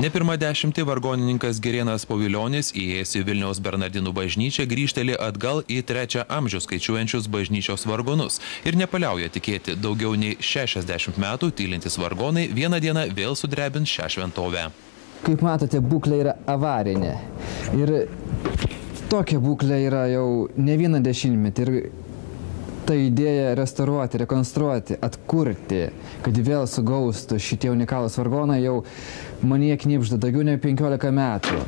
Ne pirmą dešimtį vargonininkas Girėnas Povilionis įėjęs į Vilniaus Bernardinų bažnyčią grįžteli atgal į 3 amžių skaičiuojančius bažnyčios vargonus ir nepaliauja tikėti, daugiau nei 60 metų tylintis vargonai vieną dieną vėl sudrebins šią šventovę. Kaip matote, būklė yra avarinė ir tokia būklė yra jau ne vieną dešimtmetį ir ta idėja restauruoti, rekonstruoti, atkurti, kad vėl sugaustų šitie unikalūs vargonai jau manyje knibžda daugiau nei 15 metų.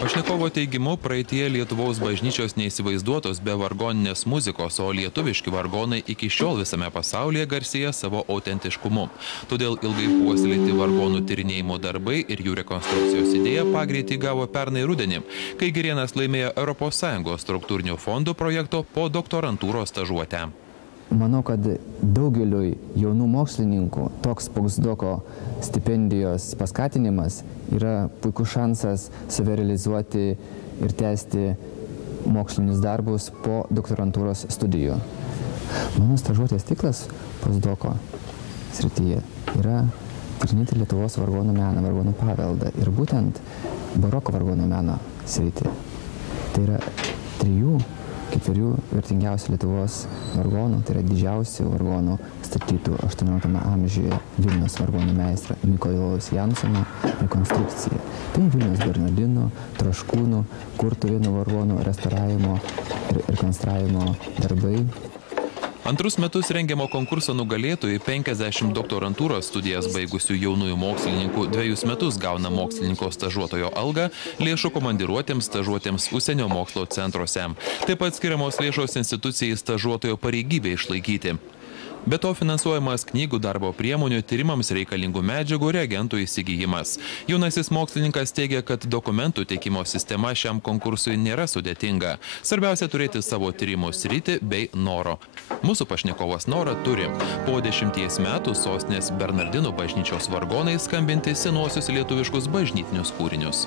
Pašnekovo teigimu, praeitie Lietuvos bažnyčios neįsivaizduotos be vargoninės muzikos, o lietuviški vargonai iki šiol visame pasaulyje garsėja savo autentiškumu. Todėl ilgai puoselėti vargonų tyrinėjimo darbai ir jų rekonstrukcijos idėja pagreitį gavo pernai rudenį, kai Girėnas laimėjo ES struktūrinių fondų projekto po doktorantūros stažuotę. Manau, kad daugeliui jaunų mokslininkų toks postdoko stipendijos paskatinimas yra puikus šansas save realizuoti ir tęsti mokslinius darbus po doktorantūros studijų. Mano stažuotės tikslas postdoko srityje yra tyrinėti Lietuvos vargonų meną, vargonų paveldą ir būtent baroko vargonų meno sritį. Tai yra 3-4 vertingiausių Lietuvos vargonų, tai yra didžiausių vargonų statytų 18 amžiuje Vilniaus vargonų meistro Mikalojaus Jansono rekonstrukcija. Tai Vilniaus Bernardinų, Troškūnų, Kurtuvėnų vargonų restauravimo ir rekonstravimo darbai. Antrus metus rengiamo konkurso nugalėtojai 50 doktorantūros studijas baigusių jaunųjų mokslininkų 2 metus gauna mokslininko stažuotojo algą, lėšų komandiruotėms stažuotėms užsienio mokslo centruose. Taip pat skiriamos lėšos institucijai stažuotojo pareigybę išlaikyti. Be to finansuojamas knygų, darbo priemonių, tyrimams reikalingų medžiagų, reagentų įsigijimas. Jaunasis mokslininkas teigia, kad dokumentų teikimo sistema šiam konkursui nėra sudėtinga. Svarbiausia turėti savo tyrimų sritį bei noro. Mūsų pašnekovas norą turi. Po 10 metų sostinės Bernardinų bažnyčios vargonai skambinti senuosius lietuviškus bažnytinius kūrinius.